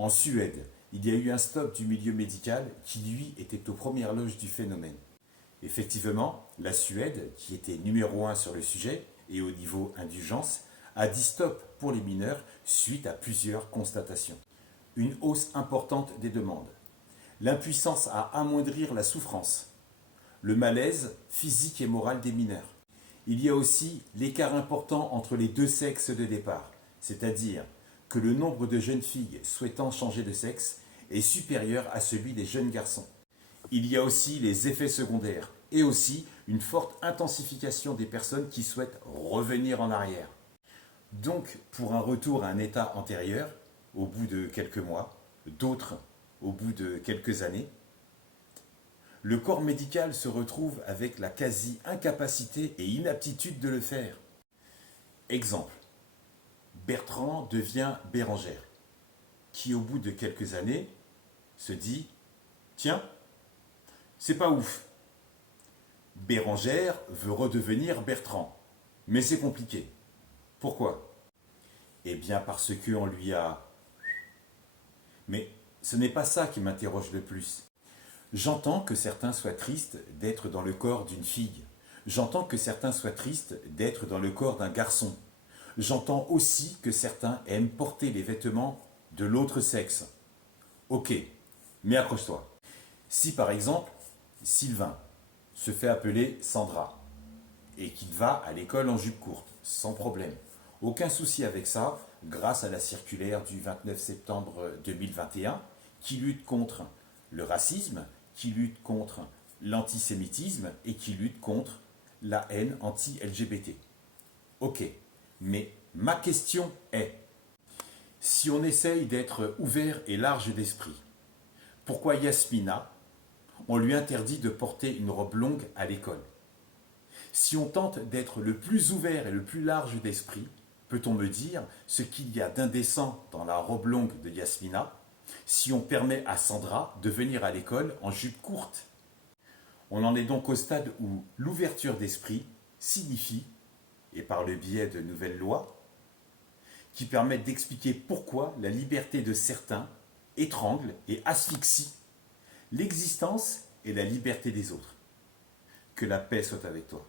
En Suède, il y a eu un stop du milieu médical qui, lui, était aux premières loges du phénomène. Effectivement, la Suède, qui était numéro un sur le sujet et au niveau indulgence, a dit stop pour les mineurs suite à plusieurs constatations. Une hausse importante des demandes, l'impuissance à amoindrir la souffrance, le malaise physique et moral des mineurs. Il y a aussi l'écart important entre les deux sexes de départ, c'est-à-dire que le nombre de jeunes filles souhaitant changer de sexe est supérieur à celui des jeunes garçons. Il y a aussi les effets secondaires et aussi une forte intensification des personnes qui souhaitent revenir en arrière. Donc, pour un retour à un état antérieur, au bout de quelques mois, d'autres au bout de quelques années, le corps médical se retrouve avec la quasi-incapacité et inaptitude de le faire. Exemple, Bertrand devient Bérangère, qui au bout de quelques années se dit « Tiens, c'est pas ouf. Bérangère veut redevenir Bertrand, mais c'est compliqué. Pourquoi ? Eh bien parce qu'on lui a... Mais ce n'est pas ça qui m'interroge le plus. J'entends que certains soient tristes d'être dans le corps d'une fille. J'entends que certains soient tristes d'être dans le corps d'un garçon. J'entends aussi que certains aiment porter les vêtements de l'autre sexe. Ok, mais accroche-toi. Si par exemple, Sylvain se fait appeler Sandra et qu'il va à l'école en jupe courte, sans problème. Aucun souci avec ça, grâce à la circulaire du 29 septembre 2021 qui lutte contre le racisme, qui lutte contre l'antisémitisme et qui lutte contre la haine anti-LGBT. Ok, mais ma question est, si on essaye d'être ouvert et large d'esprit, pourquoi Yasmina, on lui interdit de porter une robe longue à l'école? Si on tente d'être le plus ouvert et le plus large d'esprit, peut-on me dire ce qu'il y a d'indécent dans la robe longue de Yasmina si on permet à Sandra de venir à l'école en jupe courte? On en est donc au stade où l'ouverture d'esprit signifie, et par le biais de nouvelles lois, qui permettent d'expliquer pourquoi la liberté de certains étrangle et asphyxie l'existence et la liberté des autres. Que la paix soit avec toi.